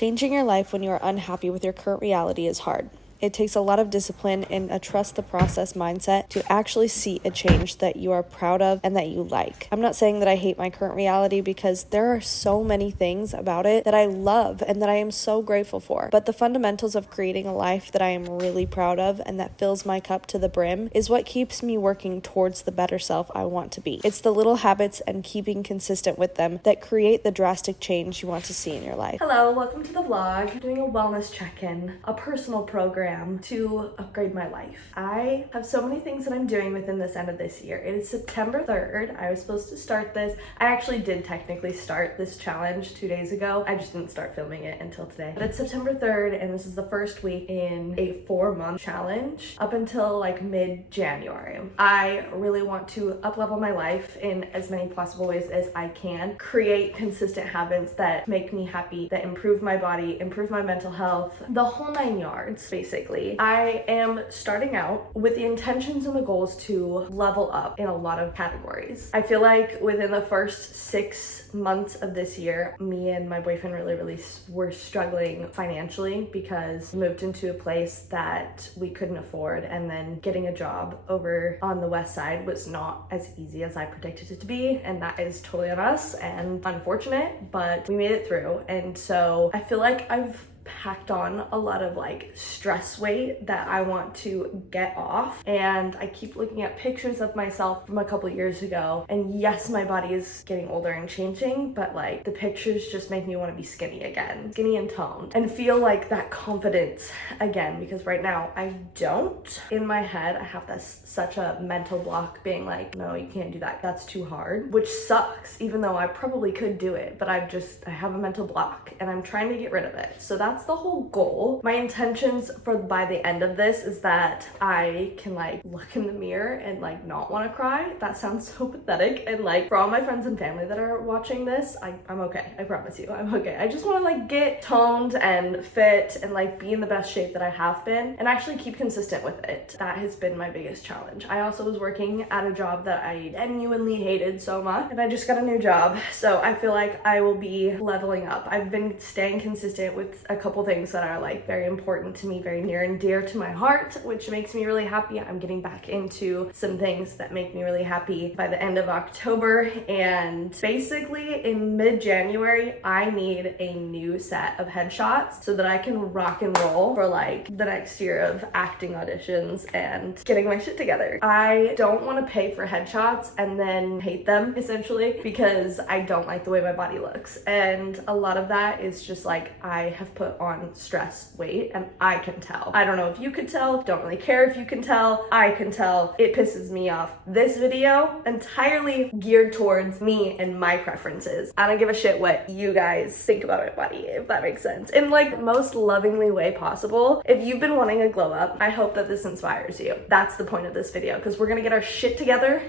Changing your life when you are unhappy with your current reality is hard. It takes a lot of discipline and a trust the process mindset to actually see a change that you are proud of and that you like. I'm not saying that I hate my current reality because there are so many things about it that I love and that I am so grateful for. But the fundamentals of creating a life that I am really proud of and that fills my cup to the brim is what keeps me working towards the better self I want to be. It's the little habits and keeping consistent with them that create the drastic change you want to see in your life. Hello, welcome to the vlog. I'm doing a wellness check-in, a personal program to upgrade my life. I have so many things that I'm doing within this end of this year. It is September 3rd. I was supposed to start this. I actually did technically start this challenge 2 days ago. I just didn't start filming it until today. But it's September 3rd and this is the first week in a 4-month challenge up until like mid-January. I really want to up-level my life in as many possible ways as I can, create consistent habits that make me happy, that improve my body, improve my mental health, the whole 9 yards, basically. I am starting out with the intentions and the goals to level up in a lot of categories. I feel like within the first 6 months of this year, me and my boyfriend really were struggling financially because we moved into a place that we couldn't afford, and then getting a job over on the west side was not as easy as I predicted it to be, and that is totally on us and unfortunate, but we made it through. And so I feel like I've packed on a lot of like stress weight that I want to get off, and I keep looking at pictures of myself from a couple years ago, and yes, my body is getting older and changing, but like the pictures just make me want to be skinny again, skinny and toned, and feel like that confidence again, because right now I don't. In my head I have this such a mental block being like, no, you can't do that, that's too hard, which sucks, even though I probably could do it, but I have a mental block and I'm trying to get rid of it. So that's the whole goal. My intentions for by the end of this is that I can like look in the mirror and like not want to cry. That sounds so pathetic, and like for all my friends and family that are watching this, I'm okay. I promise you, I'm okay. I just want to like get toned and fit and like be in the best shape that I have been and actually keep consistent with it. That has been my biggest challenge. I also was working at a job that I genuinely hated so much, and I just got a new job, so I feel like I will be leveling up. I've been staying consistent with a couple things that are like very important to me, very near and dear to my heart, which makes me really happy. I'm getting back into some things that make me really happy by the end of October, and basically in mid-January I need a new set of headshots so that I can rock and roll for like the next year of acting auditions and getting my shit together. I don't want to pay for headshots and then hate them essentially, because I don't like the way my body looks, and a lot of that is just like I have put on stress weight, and I can tell. I don't know if you could tell, don't really care if you can tell, I can tell. It pisses me off. This video entirely geared towards me and my preferences. I don't give a shit what you guys think about my body, if that makes sense, in like the most lovingly way possible. If you've been wanting a glow up, I hope that this inspires you. That's the point of this video, because we're gonna get our shit together.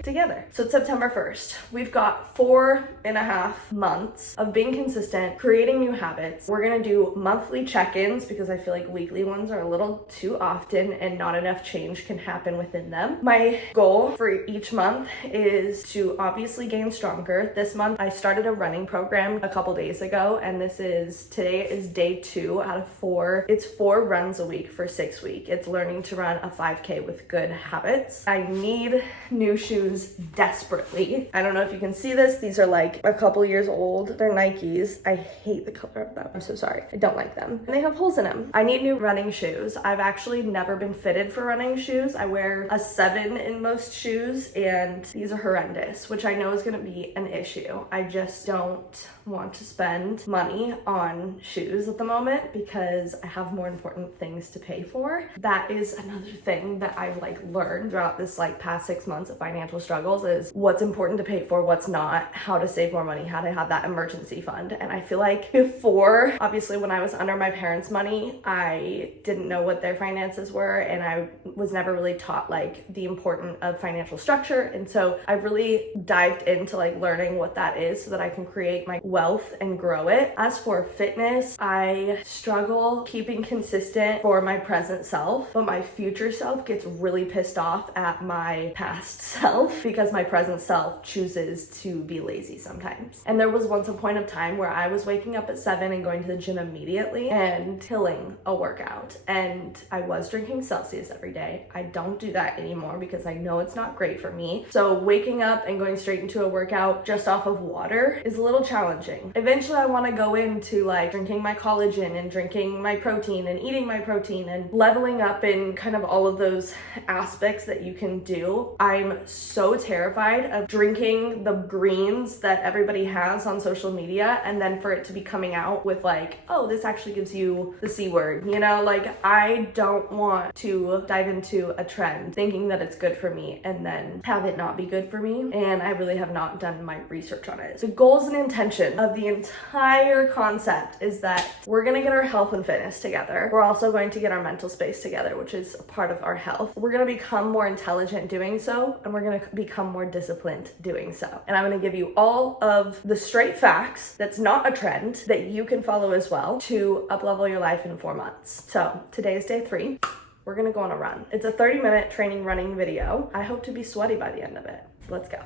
So it's September 1st. We've got 4.5 months of being consistent, creating new habits. We're gonna do monthly check-ins because I feel like weekly ones are a little too often and not enough change can happen within them. My goal for each month is to obviously gain stronger. This month I started a running program a couple days ago, and today is day 2 out of 4. It's 4 runs a week for 6 weeks. It's learning to run a 5K with good habits. I need new shoes desperately. I don't know if you can see this. These are like a couple years old. They're Nikes. I hate the color of them. I'm so sorry. I don't like them. And they have holes in them. I need new running shoes. I've actually never been fitted for running shoes. I wear a 7 in most shoes, and these are horrendous, which I know is going to be an issue. I just don't want to spend money on shoes at the moment because I have more important things to pay for. That is another thing that I've like learned throughout this like past 6 months of financial struggles, is what's important to pay for, what's not, how to save more money, how to have that emergency fund. And I feel like before, obviously when I was under my parents' money, I didn't know what their finances were, and I was never really taught like the importance of financial structure. And so I really dived into like learning what that is so that I can create my wealth and grow it. As for fitness, I struggle keeping consistent for my present self, but my future self gets really pissed off at my past self because my present self chooses to be lazy sometimes. And there was once a point of time where I was waking up at 7 and going to the gym immediately, consistently and killing a workout. And I was drinking Celsius every day. I don't do that anymore because I know it's not great for me. So waking up and going straight into a workout just off of water is a little challenging. Eventually I want to go into like drinking my collagen and drinking my protein and eating my protein and leveling up in kind of all of those aspects that you can do. I'm so terrified of drinking the greens that everybody has on social media and then for it to be coming out with like, oh, this actually gives you the C word, you know? Like, I don't want to dive into a trend thinking that it's good for me and then have it not be good for me. And I really have not done my research on it. The goals and intention of the entire concept is that we're gonna get our health and fitness together. We're also going to get our mental space together, which is a part of our health. We're gonna become more intelligent doing so, and we're gonna become more disciplined doing so. And I'm gonna give you all of the straight facts that's not a trend that you can follow as well to up-level your life in 4 months. So today is day 3. We're gonna go on a run. It's a 30-minute training running video. I hope to be sweaty by the end of it. Let's go.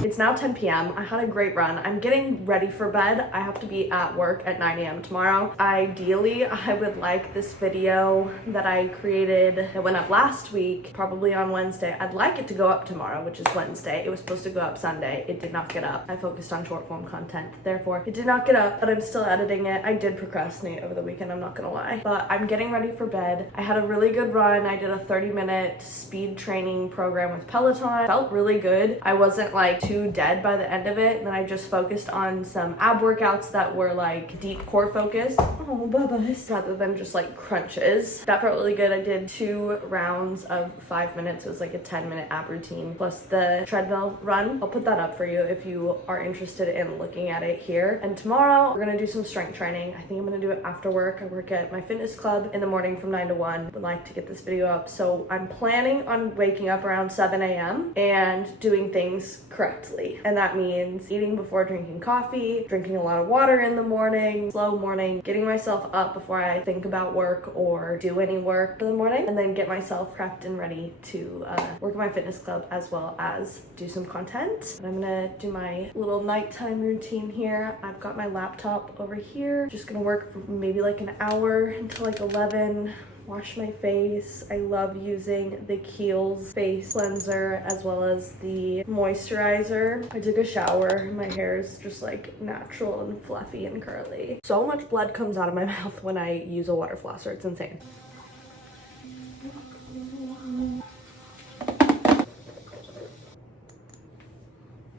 It's now 10 p.m. I had a great run. I'm getting ready for bed. I have to be at work at 9 a.m. tomorrow. Ideally, I would like this video that I created that went up last week, probably on Wednesday. I'd like it to go up tomorrow, which is Wednesday. It was supposed to go up Sunday. It did not get up. I focused on short form content. Therefore, it did not get up, but I'm still editing it. I did procrastinate over the weekend, I'm not gonna lie. But I'm getting ready for bed. I had a really good run. I did a 30-minute speed training program with Peloton. Felt really good. I wasn't like too dead by the end of it. And then I just focused on some ab workouts that were like deep core focused. Oh, bubbles. Rather than just like crunches. That felt really good. I did 2 rounds of 5 minutes. It was like a 10-minute ab routine plus the treadmill run. I'll put that up for you if you are interested in looking at it here. And tomorrow we're gonna do some strength training. I think I'm gonna do it after work. I work at my fitness club in the morning from 9 to 1. Would like to get this video up. So I'm planning on waking up around 7 a.m. and doing things correctly. And that means eating before drinking coffee, drinking a lot of water in the morning, slow morning, getting myself up before I think about work or do any work for the morning, and then get myself prepped and ready to work at my fitness club as well as do some content. And I'm gonna do my little nighttime routine here. I've got my laptop over here. Just gonna work for maybe like an hour until like 11. Wash my face. I love using the Kiehl's face cleanser as well as the moisturizer. I took a shower. My hair is just like natural and fluffy and curly. So much blood comes out of my mouth when I use a water flosser. It's insane.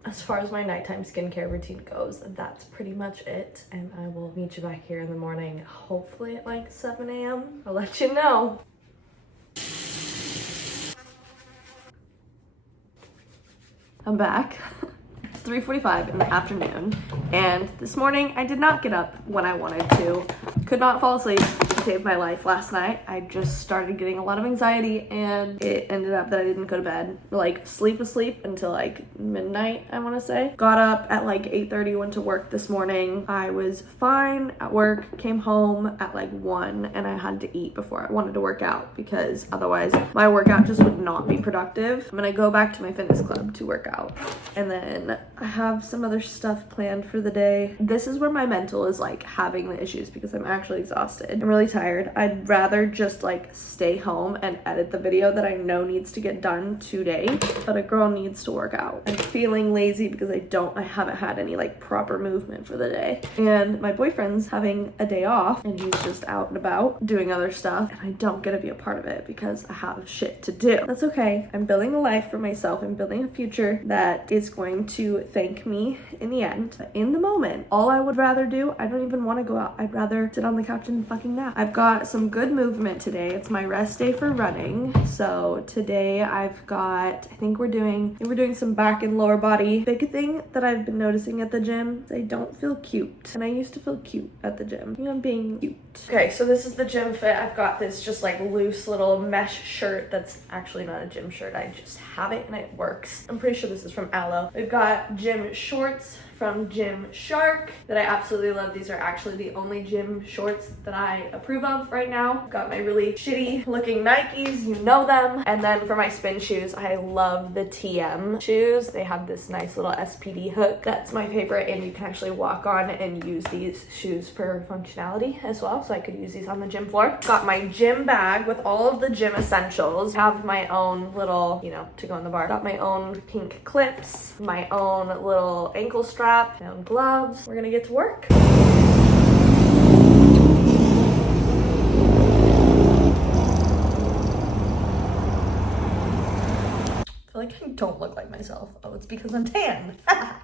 As far as my nighttime skincare routine goes, that's pretty much it. And I will meet you back here in the morning, hopefully at like 7 a.m. I'll let you know. I'm back. It's 3:45 in the afternoon. And this morning I did not get up when I wanted to. Could not fall asleep. Saved my life last night. I just started getting a lot of anxiety and it ended up that I didn't go to bed. Like sleep until like midnight, I want to say. Got up at like 8:30, went to work this morning. I was fine at work, came home at like 1 and I had to eat before I wanted to work out because otherwise my workout just would not be productive. I'm gonna go back to my fitness club to work out. And then I have some other stuff planned for the day. This is where my mental is like having the issues because I'm actually exhausted. I'm really tired. I'd rather just like stay home and edit the video that I know needs to get done today, but a girl needs to work out. I'm feeling lazy because I haven't had any like proper movement for the day. And my boyfriend's having a day off and he's just out and about doing other stuff and I don't get to be a part of it because I have shit to do. That's okay. I'm building a life for myself. I'm building a future that is going to thank me in the end. But in the moment, all I would rather do, I don't even want to go out. I'd rather sit on the couch and fucking nap. I've got some good movement today. It's my rest day for running. So today I've got, I think we're doing some back and lower body. Big thing that I've been noticing at the gym is I don't feel cute. And I used to feel cute at the gym. I think I'm being cute. Okay, so this is the gym fit. I've got this just like loose little mesh shirt that's actually not a gym shirt. I just have it and it works. I'm pretty sure this is from Aloe. We've got gym shorts from Gymshark that I absolutely love. These are actually the only gym shorts that I approve of right now. Got my really shitty looking Nikes, you know them. And then for my spin shoes, I love the TM shoes. They have this nice little SPD hook. That's my favorite, and you can actually walk on and use these shoes for functionality as well. So I could use these on the gym floor. Got my gym bag with all of the gym essentials. Have my own little, to go in the bar. Got my own pink clips, my own little ankle strap, my own gloves. We're gonna get to work. Like I don't look like myself. Oh, it's because I'm tan.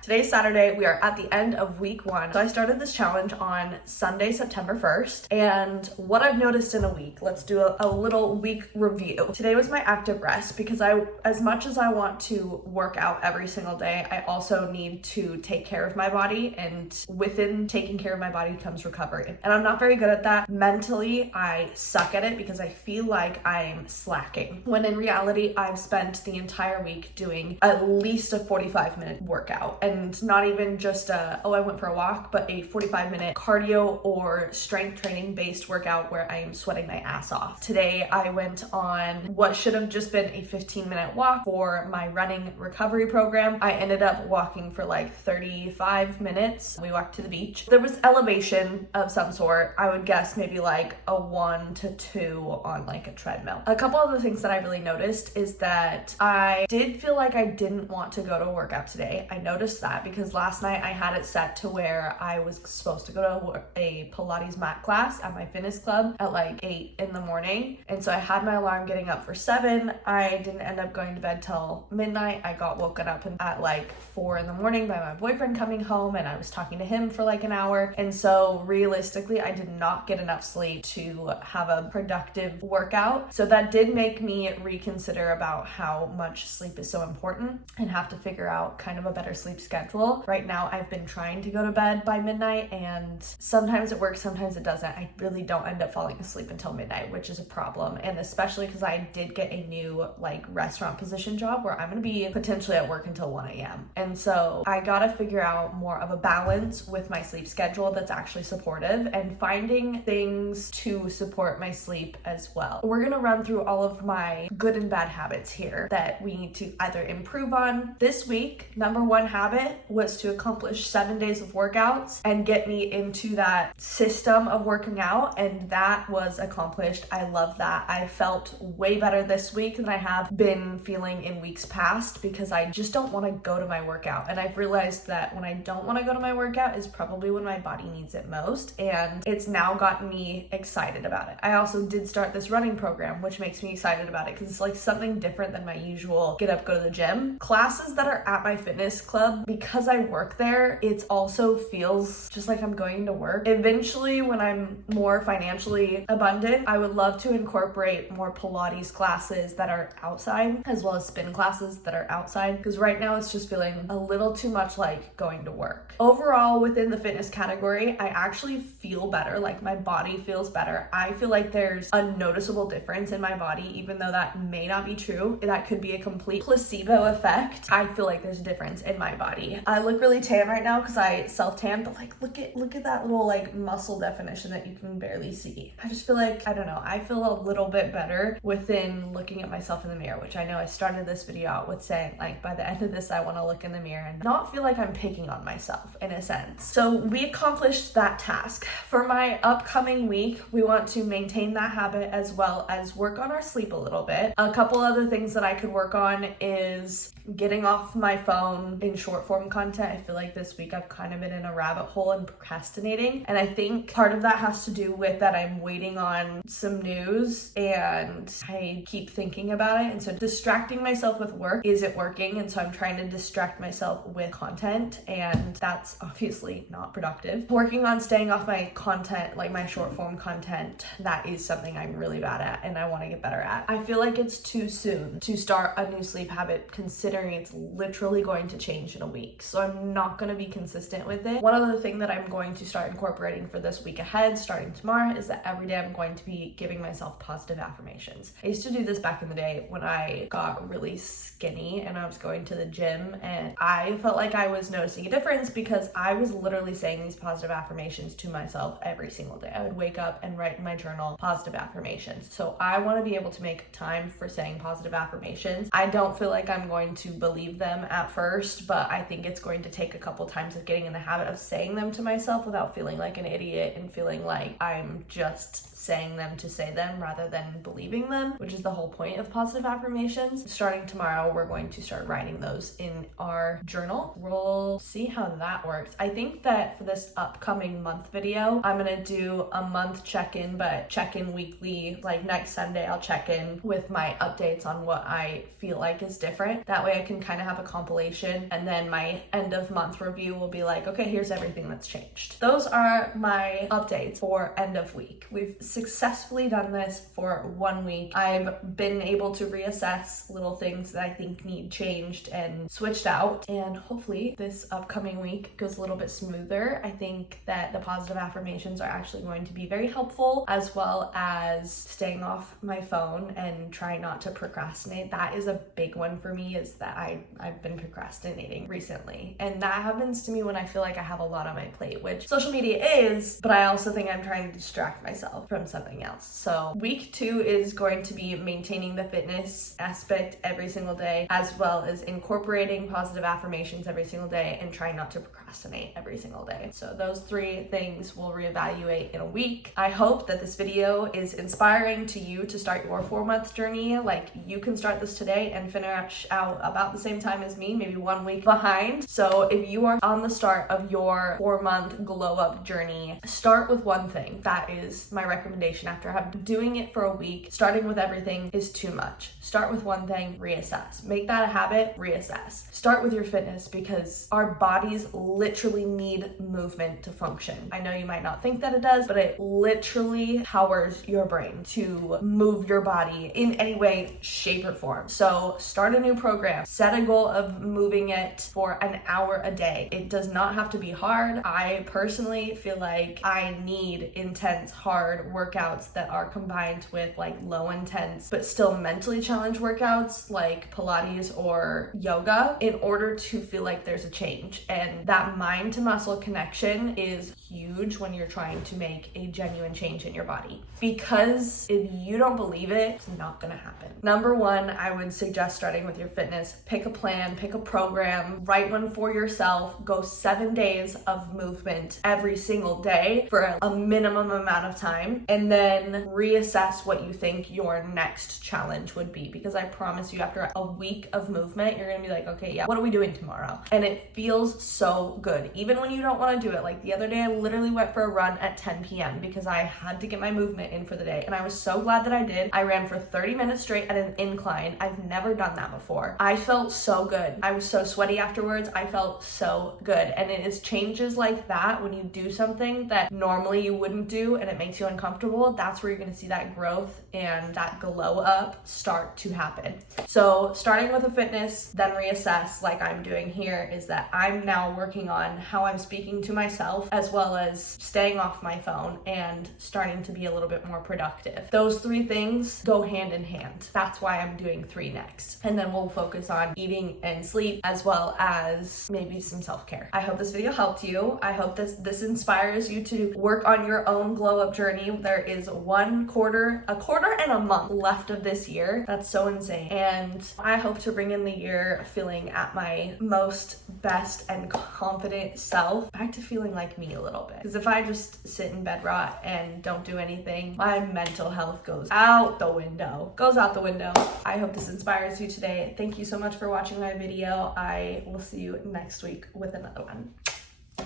Today's Saturday. We are at the end of week 1. So I started this challenge on Sunday, September 1st. And what I've noticed in a week, let's do a little week review. Today was my active rest because as much as I want to work out every single day, I also need to take care of my body. And within taking care of my body comes recovery. And I'm not very good at that. Mentally, I suck at it because I feel like I'm slacking. When in reality, I've spent the entire week doing at least a 45-minute workout, and not even just I went for a walk, but a 45-minute cardio or strength training based workout where I am sweating my ass off. Today I went on what should have just been a 15-minute walk for my running recovery program. I ended up walking for like 35 minutes. We walked to the beach. There was elevation of some sort. I would guess maybe like a 1 to 2 on like a treadmill. A couple of the things that I really noticed is that I did feel like I didn't want to go to workout today. I noticed that because last night I had it set to where I was supposed to go to a Pilates mat class at my fitness club at like 8 in the morning. And so I had my alarm getting up for 7. I didn't end up going to bed till midnight. I got woken up at like 4 in the morning by my boyfriend coming home, and I was talking to him for like an hour. And so realistically, I did not get enough sleep to have a productive workout. So that did make me reconsider about how much sleep is so important and have to figure out kind of a better sleep schedule. Right now, I've been trying to go to bed by midnight, and sometimes it works, sometimes it doesn't. I really don't end up falling asleep until midnight, which is a problem. And especially because I did get a new like restaurant position job where I'm going to be potentially at work until 1 a.m. And so I got to figure out more of a balance with my sleep schedule that's actually supportive and finding things to support my sleep as well. We're going to run through all of my good and bad habits here that we need to either improve on. This week, number 1 habit was to accomplish 7 days of workouts and get me into that system of working out, and that was accomplished. I love that. I felt way better this week than I have been feeling in weeks past because I just don't want to go to my workout, and I've realized that when I don't want to go to my workout is probably when my body needs it most, and it's now gotten me excited about it. I also did start this running program, which makes me excited about it because it's like something different than my usual get up, go to the gym. Classes that are at my fitness club, because I work there, it also feels just like I'm going to work. Eventually, when I'm more financially abundant, I would love to incorporate more Pilates classes that are outside, as well as spin classes that are outside, because right now it's just feeling a little too much like going to work. Overall, within the fitness category, I actually feel better. Like my body feels better. I feel like there's a noticeable difference in my body, even though that may not be true. That could be a complete placebo effect. I feel like there's a difference in my body. I look really tan right now because I self-tan, but like look at that little like muscle definition that you can barely see. I just feel like, I don't know, I feel a little bit better within looking at myself in the mirror, which I know I started this video out with saying like by the end of this I want to look in the mirror and not feel like I'm picking on myself in a sense. So we accomplished that task. For my upcoming week, we want to maintain that habit as well as work on our sleep a little bit. A couple other things that I could work on is getting off my phone in short form content. I feel like this week I've kind of been in a rabbit hole and procrastinating, and I think part of that has to do with that I'm waiting on some news and I keep thinking about it, and so distracting myself with work isn't working, and so I'm trying to distract myself with content, and that's obviously not productive. Working on staying off my content, like my short form content, that is something I'm really bad at and I want to get better at. I feel like it's too soon to start a new sleep habit considering it's literally going to change in a week. So I'm not going to be consistent with it. One other thing that I'm going to start incorporating for this week ahead, starting tomorrow, is that every day I'm going to be giving myself positive affirmations. I used to do this back in the day when I got really skinny and I was going to the gym, and I felt like I was noticing a difference because I was literally saying these positive affirmations to myself every single day. I would wake up and write in my journal positive affirmations. So I want to be able to make time for saying positive affirmations. I don't feel like I'm going to believe them at first, but I think it's going to take a couple times of getting in the habit of saying them to myself without feeling like an idiot and feeling like I'm just saying them to say them rather than believing them, which is the whole point of positive affirmations. Starting tomorrow, we're going to start writing those in our journal. We'll see how that works. I think that for this upcoming month video, I'm gonna do a month check-in, but check-in weekly. Like next Sunday, I'll check in with my updates on what I feel like is different. That way I can kind of have a compilation, and then my end of month review will be like, okay, here's everything that's changed. Those are my updates for end of week. We've successfully done this for 1 week. I've been able to reassess little things that I think need changed and switched out, and hopefully this upcoming week goes a little bit smoother. I think that the positive affirmations are actually going to be very helpful, as well as staying off my phone and trying not to procrastinate. That is a big one for me, is that I've been procrastinating recently, and that happens to me when I feel like I have a lot on my plate, which social media is, but I also think I'm trying to distract myself from something else. So week 2 is going to be maintaining the fitness aspect every single day, as well as incorporating positive affirmations every single day and trying not to procrastinate every single day. So those 3 things we'll reevaluate in a week. I hope that this video is inspiring to you to start your 4-month journey. Like, you can start this today and finish out about the same time as me, maybe 1 week behind. So if you are on the start of your 4-month glow up journey, start with one thing. That is my recommendation. After doing it for a week, starting with everything is too much. Start with one thing, reassess. Make that a habit, reassess. Start with your fitness, because our bodies literally need movement to function. I know you might not think that it does, but it literally powers your brain to move your body in any way, shape, or form. So start a new program. Set a goal of moving it for an hour a day. It does not have to be hard. I personally feel like I need intense, hard workouts that are combined with like low intense but still mentally challenged workouts like Pilates or yoga in order to feel like there's a change. And that mind to muscle connection is huge when you're trying to make a genuine change in your body, because if you don't believe it, it's not gonna happen. Number 1, I would suggest starting with your fitness. Pick a plan, pick a program, write one for yourself, go 7 days of movement every single day for a minimum amount of time, and then reassess what you think your next challenge would be, because I promise you, after a week of movement, you're gonna be like, okay, yeah, what are we doing tomorrow? And it feels so good, even when you don't want to do it. Like the other day, I literally went for a run at 10 p.m. because I had to get my movement in for the day, and I was so glad that I did. I ran for 30 minutes straight at an incline. I've never done that before. I felt so good. I was so sweaty afterwards. I felt so good, and it is changes like that when you do something that normally you wouldn't do and it makes you uncomfortable. That's where you're going to see that growth and that glow up start to happen. So starting with a fitness, then reassess, like I'm doing here, is that I'm now working on how I'm speaking to myself, as well as staying off my phone and starting to be a little bit more productive. Those 3 things go hand in hand. That's why I'm doing 3 next. And then we'll focus on eating and sleep, as well as maybe some self-care. I hope this video helped you. I hope this inspires you to work on your own glow up journey. There is a quarter and a month left of this year. That's so insane. And I hope to bring in the year feeling at my most best and confident self, back to feeling like me a little bit. Because if I just sit in bed rot and don't do anything, my mental health goes out the window. I hope this inspires you today. Thank you so much for watching my video. I will see you next week with another one.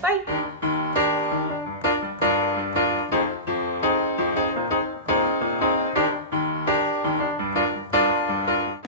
Bye.